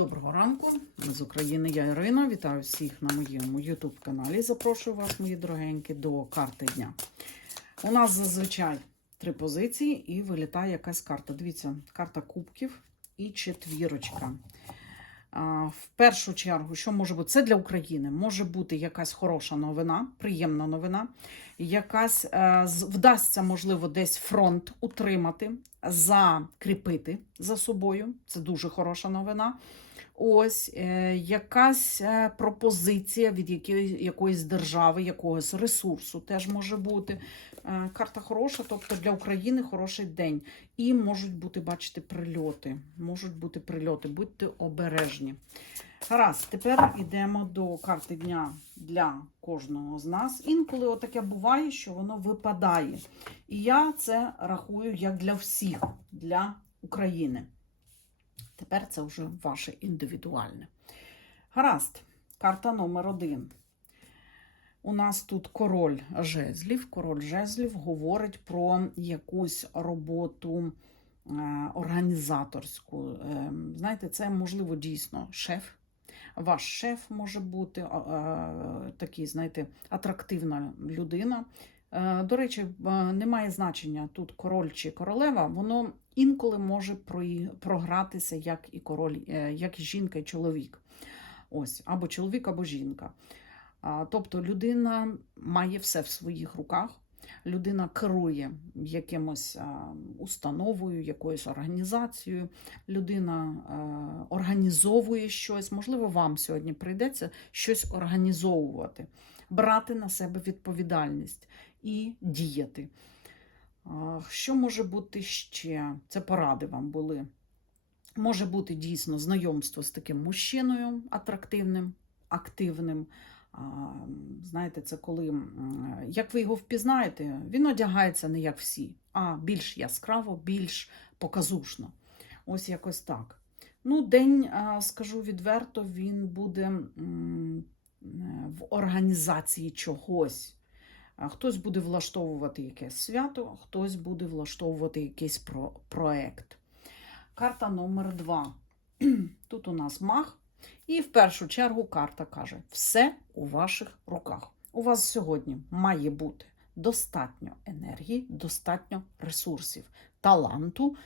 Доброго ранку, ми з України, я Ірина. Вітаю всіх на моєму YouTube каналі. Запрошую вас, мої дорогенькі, до карти дня. У нас зазвичай три позиції і вилітає якась карта. Дивіться, карта кубків і четвірочка. В першу чергу, що може бути? Це для України. Може бути якась хороша новина, приємна новина. Якась е, вдасться, можливо, десь фронт утримати, закріпити за собою. Це дуже хороша новина. Ось е, якась е, пропозиція від якої, якоїсь держави, якогось ресурсу теж може бути. Карта хороша, тобто для України хороший день. І можуть бути, бачите, прильоти. Можуть бути прильоти, будьте обережні. Гаразд, тепер йдемо до карти дня для кожного з нас. Інколи отаке буває, що воно випадає. І я це рахую як для всіх, для України. Тепер це вже ваше індивідуальне. Гаразд, карта номер один. У нас тут король жезлів. Король жезлів говорить про якусь роботу е, організаторську. Е, Знаєте, це можливо дійсно шеф. Ваш шеф може бути такий, знаєте, атрактивна людина. Е, До речі, е, немає значення тут король чи королева, воно інколи може програтися як і король, е, як і жінка, і чоловік. Ось, або чоловік, або жінка. Тобто людина має все в своїх руках. Людина керує якимось установою, якоюсь організацією, людина організовує щось. Можливо, вам сьогодні прийдеться щось організовувати, брати на себе відповідальність і діяти. Що може бути ще? Це поради вам були. Може бути дійсно знайомство з таким мужчиною атрактивним, активним. Знаєте, це коли, як ви його впізнаєте, він одягається не як всі, а більш яскраво, більш показушно. Ось якось так. Ну, день, скажу відверто, він буде в організації чогось. Хтось буде влаштовувати якесь свято, хтось буде влаштовувати якийсь про- проект. Карта номер два. Тут у нас маг. І в першу чергу карта каже: все у ваших руках. У вас сьогодні має бути достатньо енергії, достатньо ресурсів, таланту,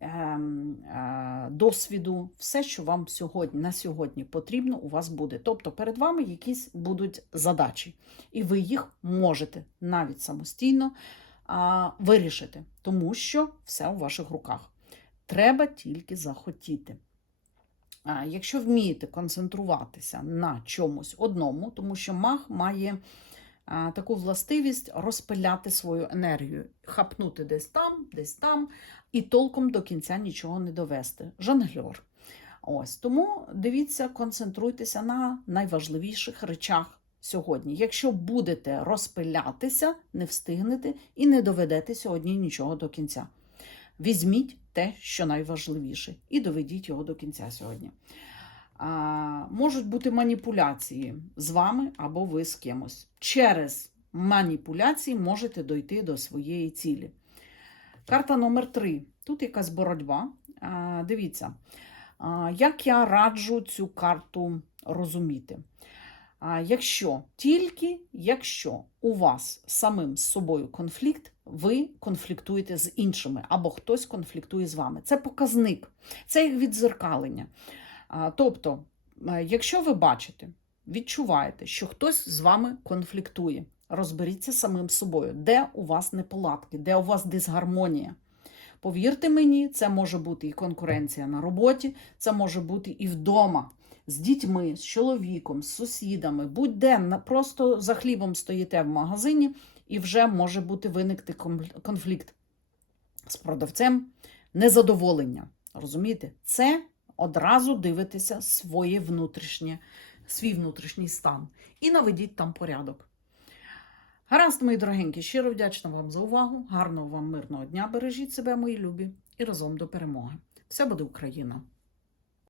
ем, е, досвіду. Все, що вам сьогодні на сьогодні потрібно, у вас буде. Тобто перед вами якісь будуть задачі, і ви їх можете навіть самостійно вирішити, тому що все у ваших руках. Треба тільки захотіти. А, Якщо вмієте концентруватися на чомусь одному, тому що маг має таку властивість розпиляти свою енергію, хапнути десь там, десь там, і толком до кінця нічого не довести. Жонглер. Ось тому дивіться, концентруйтеся на найважливіших речах сьогодні. Якщо будете розпилятися, не встигнете і не доведете сьогодні нічого до кінця. Візьміть те, що найважливіше, і доведіть його до кінця сьогодні. А, можуть бути маніпуляції з вами або ви з кимось. Через маніпуляції можете дойти до своєї цілі. Карта номер три. Тут якась боротьба. А, дивіться, а, як я раджу цю карту розуміти. Якщо тільки якщо у вас самим з собою конфлікт, ви конфліктуєте з іншими, або хтось конфліктує з вами. Це показник, це як відзеркалення. Тобто, якщо ви бачите, відчуваєте, що хтось з вами конфліктує, розберіться самим собою, де у вас неполадки, де у вас дисгармонія. Повірте мені, це може бути і конкуренція на роботі, це може бути і вдома з дітьми, з чоловіком, з сусідами, будь-де просто за хлібом стоїте в магазині, і вже може бути виникти конфлікт з продавцем, незадоволення. Розумієте? Це одразу дивитися своє внутрішнє, свій внутрішній стан і наведіть там порядок. Гаразд, мої дорогенькі, щиро вдячна вам за увагу. Гарного вам мирного дня. Бережіть себе, мої любі, і разом до перемоги. Все буде Україна!